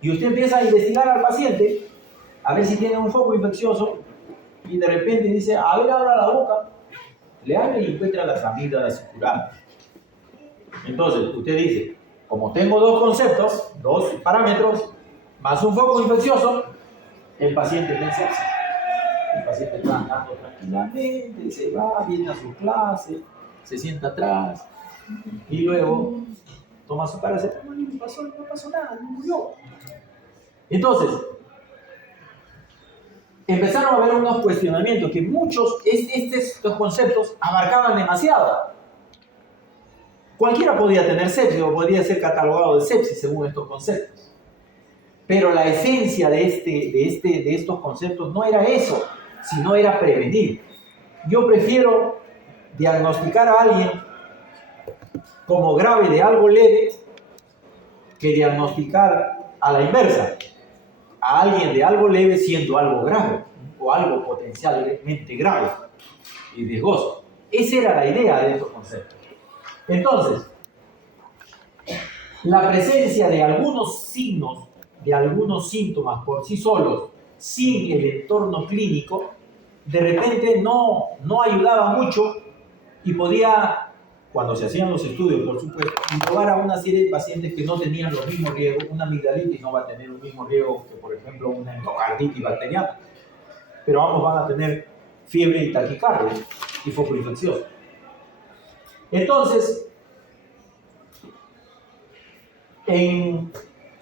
Y usted empieza a investigar al paciente, a ver si tiene un foco infeccioso, y de repente dice, a ver, abra la boca. Le abre y encuentra las amígdalas circulares. Entonces, usted dice, como tengo dos conceptos, dos parámetros, más un foco infeccioso, el paciente tiene sepsis. El paciente está andando tranquilamente, se va, viene a su clase, se sienta atrás, y luego toma su paracetamol y no pasó nada, no murió. Entonces, empezaron a haber unos cuestionamientos que estos conceptos abarcaban demasiado. Cualquiera podía tener sepsis o podría ser catalogado de sepsis según estos conceptos. Pero la esencia de estos conceptos no era eso, sino era prevenir. Yo prefiero diagnosticar a alguien como grave de algo leve que diagnosticar a la inversa, a alguien de algo leve siendo algo grave o algo potencialmente grave y riesgoso. Esa era la idea de estos conceptos. Entonces, la presencia de algunos signos, de algunos síntomas por sí solos, sin el entorno clínico, de repente no ayudaba mucho y podía, cuando se hacían los estudios, por supuesto, comprobar a una serie de pacientes que no tenían los mismos riesgos. Una amigdalitis no va a tener el mismo riesgo que, por ejemplo, una endocarditis bacteriana, pero ambos van a tener fiebre y taquicardia y foco infeccioso. Entonces, en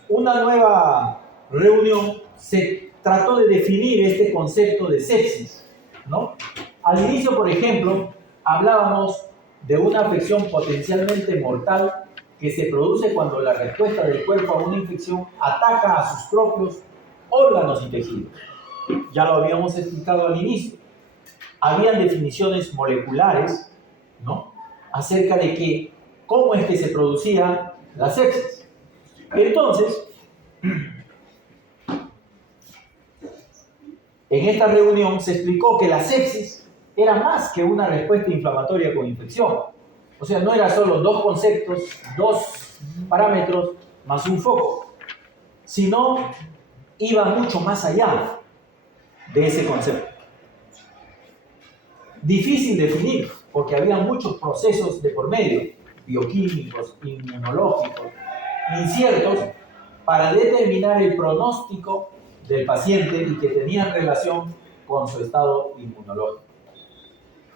una nueva reunión se trató de definir este concepto de sepsis, ¿no? Al inicio, por ejemplo, hablábamos de una afección potencialmente mortal que se produce cuando la respuesta del cuerpo a una infección ataca a sus propios órganos y tejidos. Ya lo habíamos explicado al inicio. Habían definiciones moleculares, ¿no?, acerca de cómo es que se producía la sepsis. Entonces, en esta reunión se explicó que la sepsis era más que una respuesta inflamatoria con infección. O sea, no era solo dos conceptos, dos parámetros más un foco, sino iba mucho más allá de ese concepto. Difícil definir, porque había muchos procesos de por medio, bioquímicos, inmunológicos, inciertos, para determinar el pronóstico del paciente y que tenían relación con su estado inmunológico.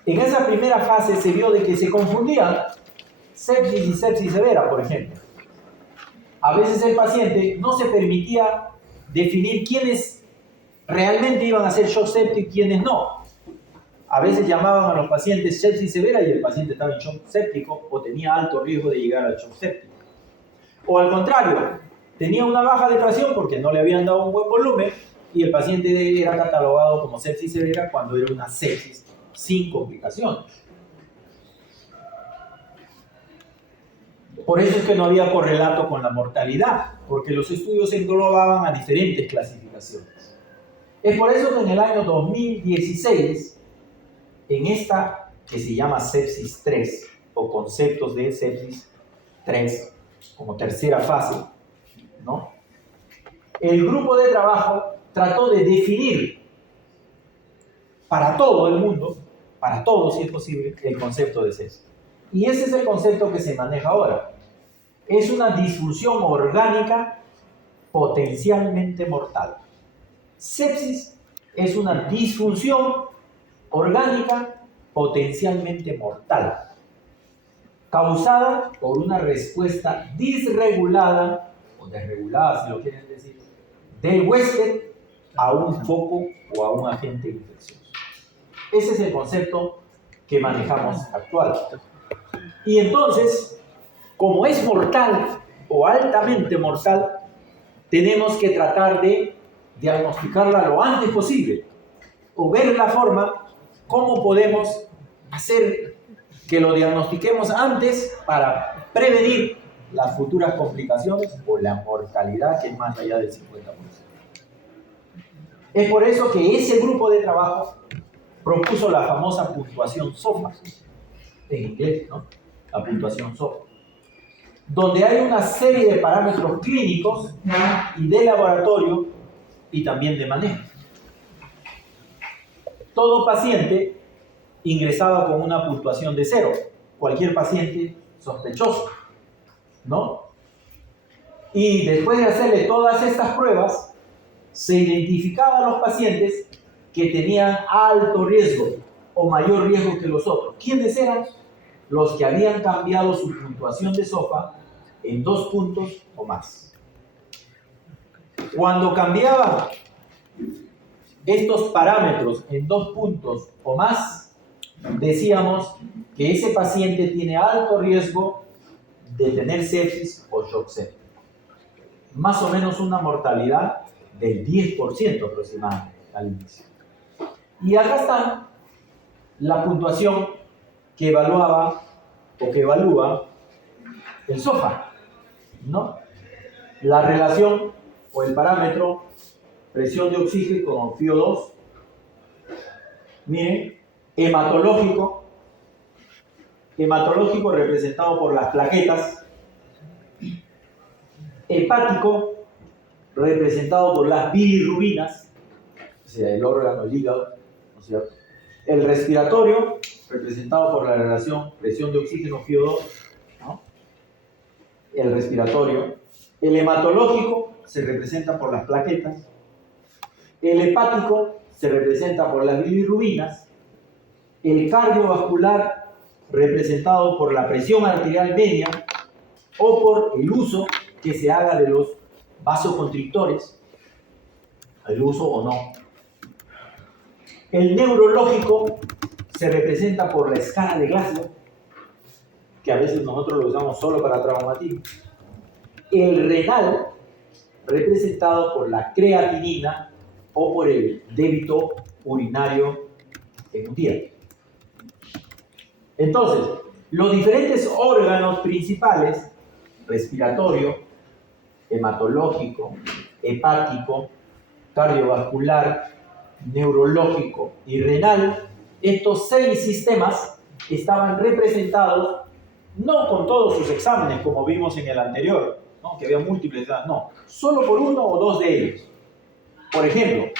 En esa primera fase se vio de que se confundían sepsis y sepsis severa, por ejemplo. A veces el paciente no se permitía definir quiénes realmente iban a ser shock séptico y quiénes no. A veces llamaban a los pacientes sepsis severa y el paciente estaba en shock séptico o tenía alto riesgo de llegar al shock séptico. O al contrario, tenía una baja de presión porque no le habían dado un buen volumen y el paciente era catalogado como sepsis severa cuando era una sepsis sin complicaciones. Por eso es que no había correlato con la mortalidad, porque los estudios englobaban a diferentes clasificaciones. Es por eso que en el año 2016, en esta que se llama sepsis 3, o conceptos de sepsis 3, como tercera fase, ¿no?, el grupo de trabajo trató de definir para todo el mundo, para todos si es posible, el concepto de sepsis. Y ese es el concepto que se maneja ahora. Es una disfunción orgánica potencialmente mortal. Sepsis es una disfunción orgánica potencialmente mortal, causada por una respuesta disregulada, o desregulada si lo quieren decir, del huésped a un foco o a un agente infeccioso. Ese es el concepto que manejamos actual. Y entonces, como es mortal o altamente mortal, tenemos que tratar de diagnosticarla lo antes posible o ver la forma cómo podemos hacer que lo diagnostiquemos antes para prevenir las futuras complicaciones o la mortalidad, que es más allá del 50%. Es por eso que ese grupo de trabajo propuso la famosa puntuación SOFA, en inglés, ¿no?, la puntuación SOFA, donde hay una serie de parámetros clínicos y de laboratorio y también de manejo. Todo paciente ingresaba con una puntuación de 0, cualquier paciente sospechoso, ¿no? Y después de hacerle todas estas pruebas, se identificaban a los pacientes que tenían alto riesgo o mayor riesgo que los otros. ¿Quiénes eran? Los que habían cambiado su puntuación de SOFA en 2 puntos o más. Cuando cambiaban estos parámetros en 2 puntos o más, decíamos que ese paciente tiene alto riesgo de tener sepsis o shock séptico. más o menos una mortalidad del 10% aproximadamente al inicio. Y acá está la puntuación que evaluaba o que evalúa el SOFA, ¿no? La relación o el parámetro presión de oxígeno con FiO2, miren, hematológico representado por las plaquetas, hepático representado por las bilirrubinas, o sea, el órgano, el hígado, ¿no es cierto? El respiratorio representado por la relación presión de oxígeno FiO2, ¿no? El respiratorio. El hematológico se representa por las plaquetas. El hepático se representa por las bilirrubinas. El cardiovascular representado por la presión arterial media o por el uso que se haga de los vasoconstrictores, el uso o no. El neurológico se representa por la escala de Glasgow, que a veces nosotros lo usamos solo para traumatismo. El renal, representado por la creatinina o por el débito urinario en un día. Entonces, los diferentes órganos principales, respiratorio, hematológico, hepático, cardiovascular, neurológico y renal, estos 6 sistemas estaban representados no con todos sus exámenes como vimos en el anterior, ¿no? Que había múltiples, no, solo por uno o dos de ellos. Por ejemplo,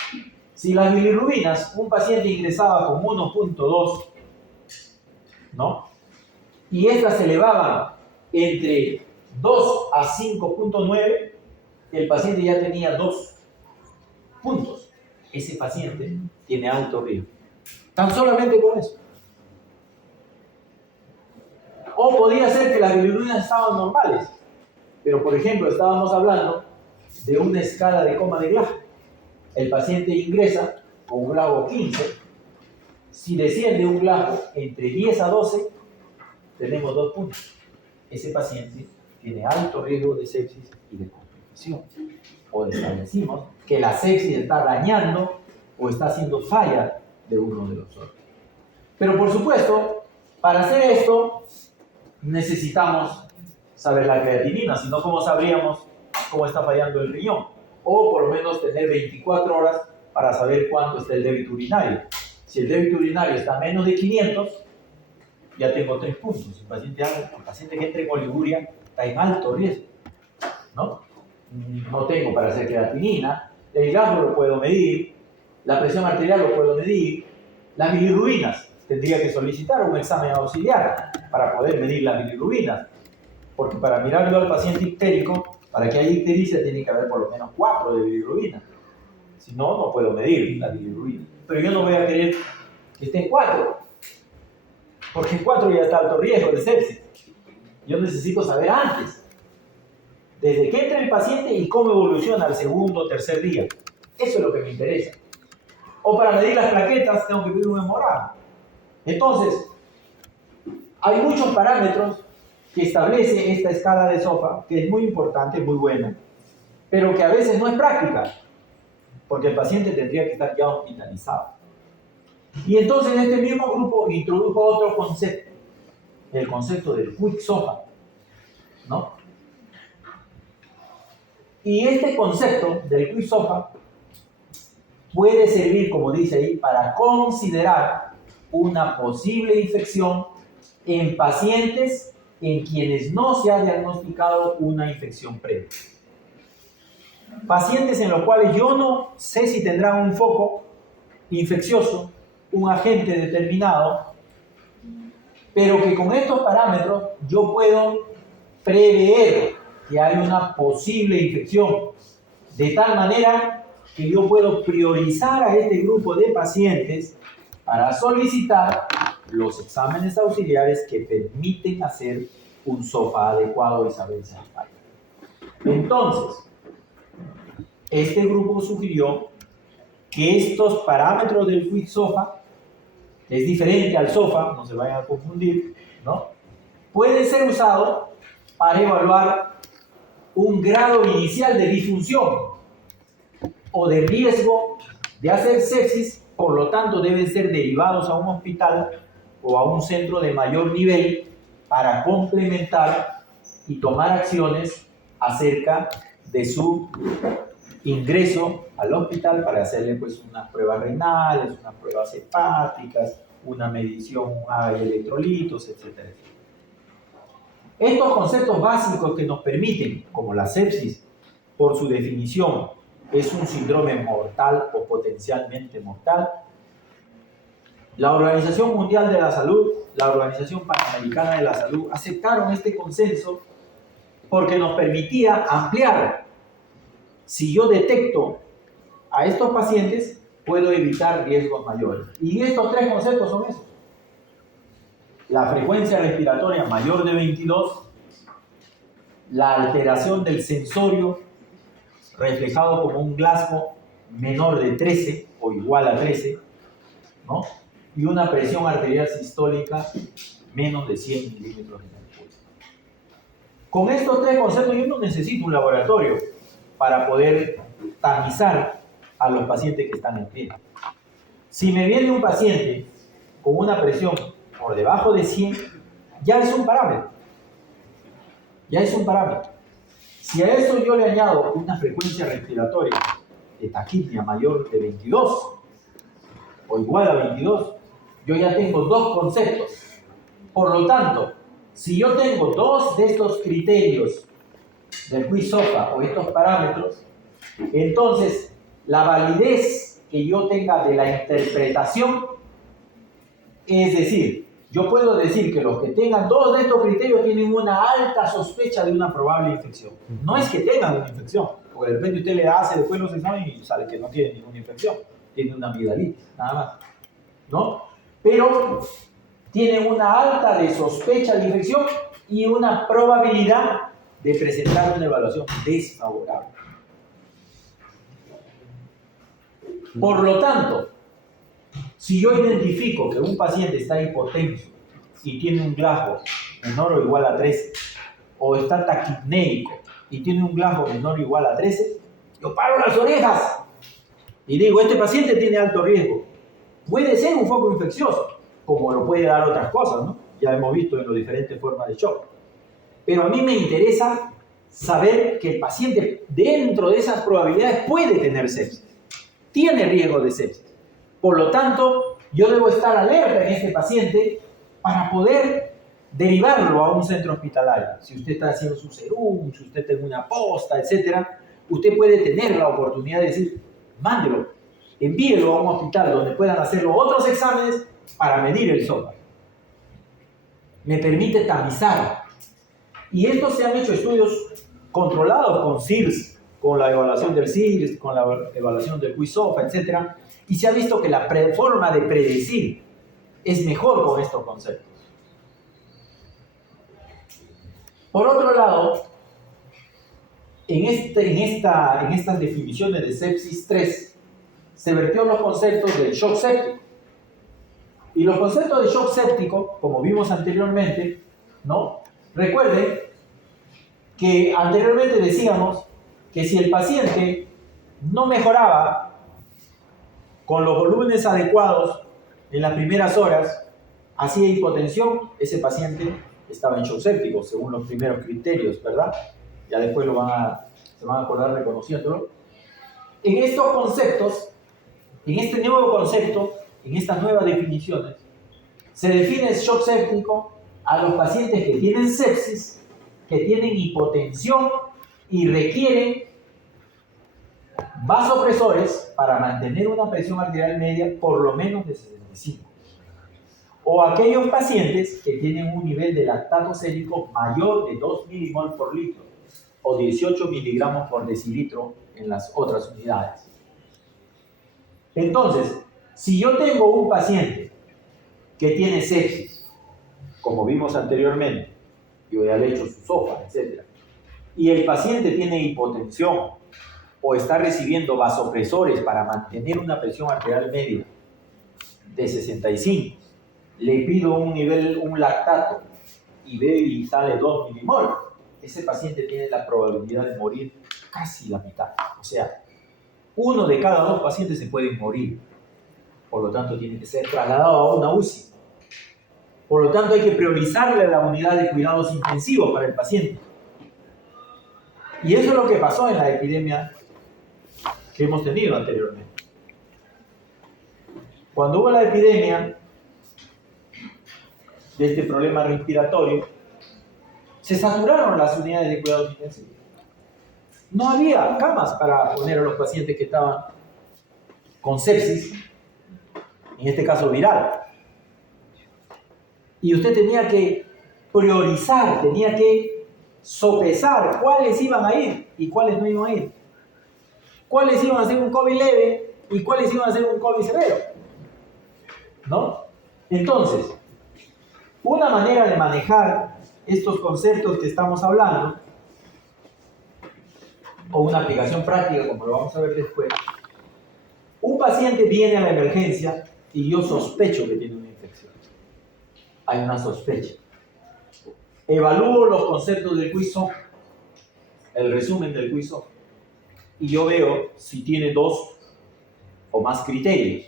si las bilirrubinas, un paciente ingresaba con 1.2, ¿no? Y estas se elevaban entre 2 a 5.9, el paciente ya tenía 2 puntos. Ese paciente tiene alto riesgo. Tan solamente con eso. O podría ser que las bilirrubinas estaban normales, pero por ejemplo estábamos hablando de una escala de coma de Glasgow. El paciente ingresa con un Glasgow 15. Si desciende un Glasgow entre 10 a 12, tenemos 2 puntos. Ese paciente tiene alto riesgo de sepsis y de complicación. O establecimos que la sepsis está dañando o está haciendo falla de uno de los órganos. Pero por supuesto, para hacer esto necesitamos saber la creatinina, si no, ¿cómo sabríamos cómo está fallando el riñón? O por lo menos tener 24 horas para saber cuánto está el débito urinario. Si el débito urinario está a menos de 500, ya tengo 3 puntos. El paciente que entre en oliguria está en alto riesgo, ¿no? No tengo para hacer creatinina, el Glasgow lo puedo medir, la presión arterial lo puedo medir, las bilirrubinas, tendría que solicitar un examen auxiliar para poder medir las bilirrubinas, porque para mirar yo al paciente ictérico, para que haya ictericia tiene que haber por lo menos 4 de bilirrubina, si no, no puedo medir la bilirrubina. Pero yo no voy a querer que esté en 4, porque en 4 ya está alto riesgo de sepsis. Yo necesito saber antes, desde que entra el paciente y cómo evoluciona al segundo o tercer día. Eso es lo que me interesa. O para medir las plaquetas tengo que pedir un hemograma. Entonces, hay muchos parámetros que establece esta escala de SOFA, que es muy importante, muy buena, pero que a veces no es práctica, porque el paciente tendría que estar ya hospitalizado. Y entonces este mismo grupo introdujo otro concepto, el concepto del Quick SOFA, ¿no? Y este concepto del Quick SOFA puede servir, como dice ahí, para considerar una posible infección en pacientes en quienes no se ha diagnosticado una infección previa. Pacientes en los cuales yo no sé si tendrán un foco infeccioso, un agente determinado, pero que con estos parámetros yo puedo prever que hay una posible infección, de tal manera que yo puedo priorizar a este grupo de pacientes para solicitar los exámenes auxiliares que permiten hacer un SOFA adecuado y saber si hay falla. Entonces, este grupo sugirió que estos parámetros del Quick SOFA, es diferente al SOFA, no se vayan a confundir, ¿no? Puede ser usado para evaluar un grado inicial de disfunción o de riesgo de hacer sepsis, por lo tanto deben ser derivados a un hospital o a un centro de mayor nivel para complementar y tomar acciones acerca de su ingreso al hospital para hacerle pues unas pruebas renales, unas pruebas hepáticas, una medición de electrolitos, etcétera. Estos conceptos básicos que nos permiten, como la sepsis, por su definición, es un síndrome mortal o potencialmente mortal. La Organización Mundial de la Salud, la Organización Panamericana de la Salud, aceptaron este consenso porque nos permitía ampliar. Si yo detecto a estos pacientes, puedo evitar riesgos mayores. Y estos tres conceptos son esos. La frecuencia respiratoria mayor de 22, la alteración del sensorio reflejado como un Glasgow menor de 13 o igual a 13, ¿no? Y una presión arterial sistólica menos de 100 milímetros de mercurio. Con estos tres conceptos yo no necesito un laboratorio para poder tamizar a los pacientes que están en pie. Si me viene un paciente con una presión por debajo de 100, ya es un parámetro. Ya es un parámetro. Si a eso yo le añado una frecuencia respiratoria de taquipnea mayor de 22 o igual a 22, yo ya tengo dos conceptos. Por lo tanto, si yo tengo dos de estos criterios del QI-SOFA o estos parámetros, entonces la validez que yo tenga de la interpretación, es decir, yo puedo decir que los que tengan dos de estos criterios tienen una alta sospecha de una probable infección. No es que tengan una infección, porque de repente usted le hace después los exámenes y sale que no tiene ninguna infección, tiene una amigdalitis, nada más, ¿no? Pero tienen una alta de sospecha de infección y una probabilidad de presentar una evaluación desfavorable. Por lo tanto, si yo identifico que un paciente está hipotenso y tiene un Glasgow menor o igual a 13, o está taquipnéico y tiene un Glasgow menor o igual a 13, yo paro las orejas y digo, este paciente tiene alto riesgo. Puede ser un foco infeccioso, como lo puede dar otras cosas, ¿no? Ya hemos visto en las diferentes formas de shock. Pero a mí me interesa saber que el paciente, dentro de esas probabilidades, puede tener sepsis. Tiene riesgo de sepsis. Por lo tanto, yo debo estar alerta en este paciente para poder derivarlo a un centro hospitalario. Si usted está haciendo su serum, si usted tiene una posta, etc., usted puede tener la oportunidad de decir, mándelo, envíelo a un hospital donde puedan hacerlo otros exámenes para medir el SOFA. Me permite tamizar. Y estos se han hecho estudios controlados con SIRS, con la evaluación del SIRS, con la evaluación del QI-SOFA, etc. Y se ha visto que la forma de predecir es mejor con estos conceptos. Por otro lado, en estas definiciones de sepsis 3, se vertió los conceptos del shock séptico. Y los conceptos de shock séptico, como vimos anteriormente, ¿no? Recuerden que anteriormente decíamos que si el paciente no mejoraba con los volúmenes adecuados en las primeras horas, hacía hipotensión, ese paciente estaba en shock séptico, según los primeros criterios, ¿verdad? Ya después se van a acordar reconociéndolo. En estos conceptos, en este nuevo concepto, en estas nuevas definiciones, se define el shock séptico a los pacientes que tienen sepsis, que tienen hipotensión y requieren vasopresores para mantener una presión arterial media por lo menos de 75. O aquellos pacientes que tienen un nivel de lactato sérico mayor de 2 milimol por litro o 18 miligramos por decilitro en las otras unidades. Entonces, si yo tengo un paciente que tiene sepsis, como vimos anteriormente, yo ya le he hecho su SOFA, etc., y el paciente tiene hipotensión o está recibiendo vasopresores para mantener una presión arterial media de 65, le pido un lactato y ve y sale 2 milimol, ese paciente tiene la probabilidad de morir casi la mitad. O sea, 1 de cada 2 pacientes se pueden morir. Por lo tanto, tiene que ser trasladado a una UCI. Por lo tanto, hay que priorizarle la unidad de cuidados intensivos para el paciente. Y eso es lo que pasó en la epidemia que hemos tenido anteriormente. Cuando hubo la epidemia de este problema respiratorio, se saturaron las unidades de cuidados intensivos. No había camas para poner a los pacientes que estaban con sepsis, en este caso viral. Y usted tenía que priorizar, tenía que sopesar cuáles iban a ir y cuáles no iban a ir. Cuáles iban a ser un COVID leve y cuáles iban a ser un COVID severo. ¿No? Entonces, una manera de manejar estos conceptos que estamos hablando, o una aplicación práctica, como lo vamos a ver después, un paciente viene a la emergencia y yo sospecho que tiene una infección. Hay una sospecha. Evalúo los conceptos del quiz-off, el resumen del quiz-off, y yo veo si tiene 2 o más criterios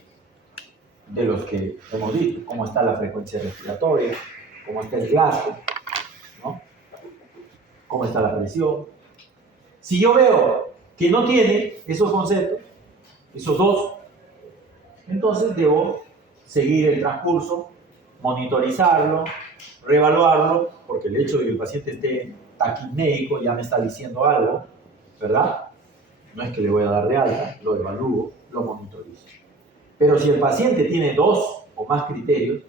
de los que hemos dicho, cómo está la frecuencia respiratoria, cómo está el gasto, ¿no? Cómo está la presión. Si yo veo que no tiene esos conceptos, esos 2, entonces debo seguir el transcurso, monitorizarlo, reevaluarlo, porque el hecho de que el paciente esté taquipnéico ya me está diciendo algo, ¿verdad? No es que le voy a dar de alta, lo evalúo, lo monitorizo. Pero si el paciente tiene 2 o más criterios,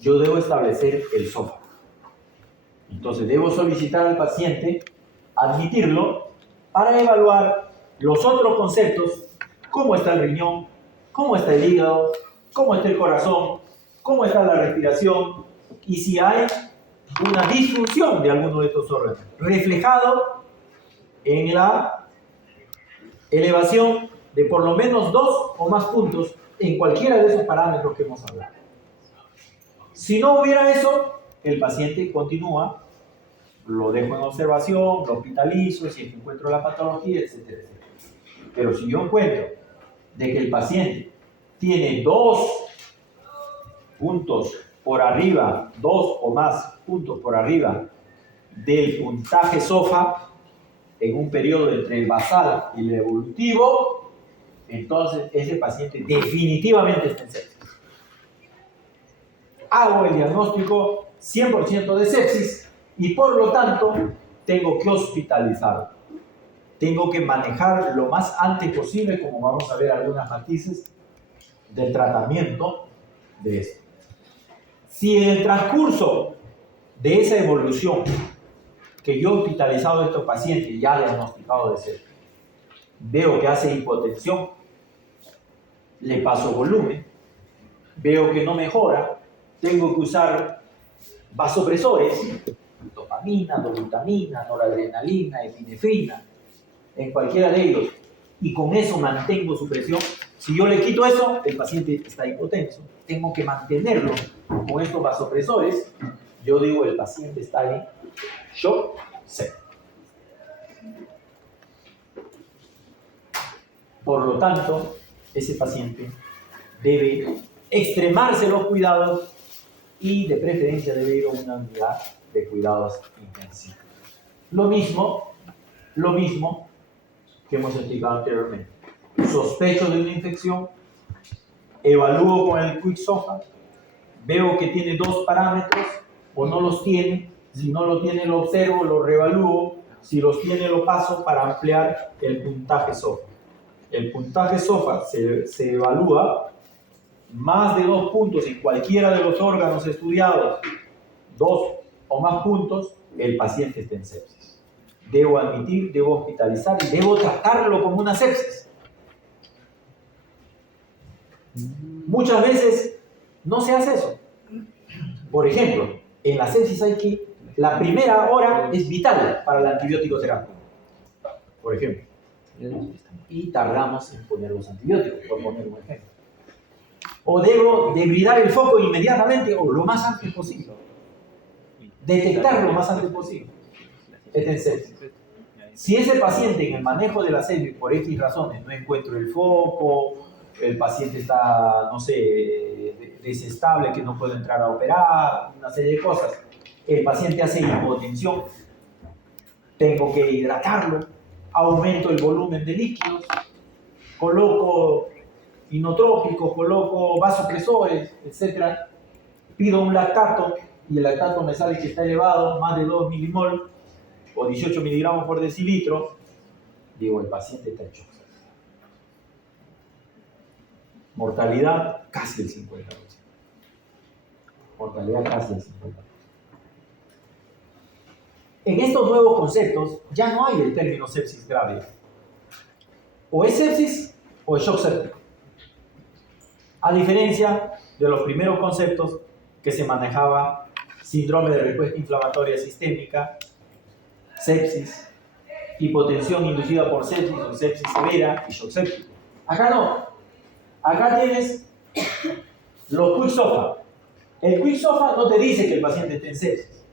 yo debo establecer el SOFA. Entonces debo solicitar al paciente admitirlo para evaluar los otros conceptos, cómo está el riñón, cómo está el hígado, cómo está el corazón, cómo está la respiración y si hay una disfunción de alguno de estos órganos, reflejado en la elevación de por lo menos 2 o más puntos en cualquiera de esos parámetros que hemos hablado. Si no hubiera eso, el paciente continúa, lo dejo en observación, lo hospitalizo, si encuentro la patología, etcétera, etcétera. Pero si yo encuentro de que el paciente tiene 2 puntos por arriba, 2 o más puntos por arriba del puntaje SOFA en un periodo entre el basal y el evolutivo, entonces ese paciente definitivamente está en sepsis. Hago el diagnóstico 100% de sepsis y por lo tanto tengo que hospitalizarlo. Tengo que manejar lo más antes posible, como vamos a ver algunas matices del tratamiento de esto. Si en el transcurso de esa evolución que yo he hospitalizado a estos pacientes ya diagnosticados de sepsis, veo que hace hipotensión, le paso volumen, veo que no mejora, tengo que usar vasopresores, dopamina, dobutamina, noradrenalina, epinefrina, en cualquiera de ellos, y con eso mantengo su presión. Si yo le quito eso, el paciente está hipotenso, tengo que mantenerlo con estos vasopresores. Yo digo, el paciente está en shock séptico. Por lo tanto, ese paciente debe extremarse los cuidados y de preferencia debe ir a una unidad de cuidados intensivos. Lo mismo que hemos explicado anteriormente. Sospecho de una infección, evalúo con el Quick-SOFA, veo que tiene 2 parámetros o no los tiene. Si no lo tiene, lo observo, lo reevalúo. Si los tiene, lo paso para ampliar el puntaje SOFA. El puntaje SOFA se evalúa más de 2 puntos en cualquiera de los órganos estudiados, 2 o más puntos, el paciente está en sepsis. Debo admitir, debo hospitalizar y debo tratarlo como una sepsis. Muchas veces no se hace eso. Por ejemplo, en la sepsis la primera hora es vital para la antibiótico terapia. Por ejemplo. Y tardamos en poner los antibióticos, por poner un ejemplo. O debo debridar el foco inmediatamente o lo más antes posible. Detectar lo más antes posible. está en sepsis. Si ese paciente en el manejo de la sepsis, por X razones, no encuentro el foco, el paciente está, no sé, desestable, que no puede entrar a operar, una serie de cosas, el paciente hace hipotensión, tengo que hidratarlo, aumento el volumen de líquidos, coloco inotrópicos, coloco vasopresores, etc. Pido un lactato y el lactato me sale que está elevado, más de 2 milimol o 18 miligramos por decilitro. Digo, el paciente está hecho. Mortalidad casi el 50%. Mortalidad casi el 50%. En estos nuevos conceptos ya no hay el término sepsis grave. O es sepsis o es shock séptico. A diferencia de los primeros conceptos que se manejaba síndrome de respuesta inflamatoria sistémica, sepsis, hipotensión inducida por sepsis o sepsis severa y shock séptico. Acá no. Acá tienes los quick SOFA. El quick SOFA no te dice que el paciente esté en sepsis.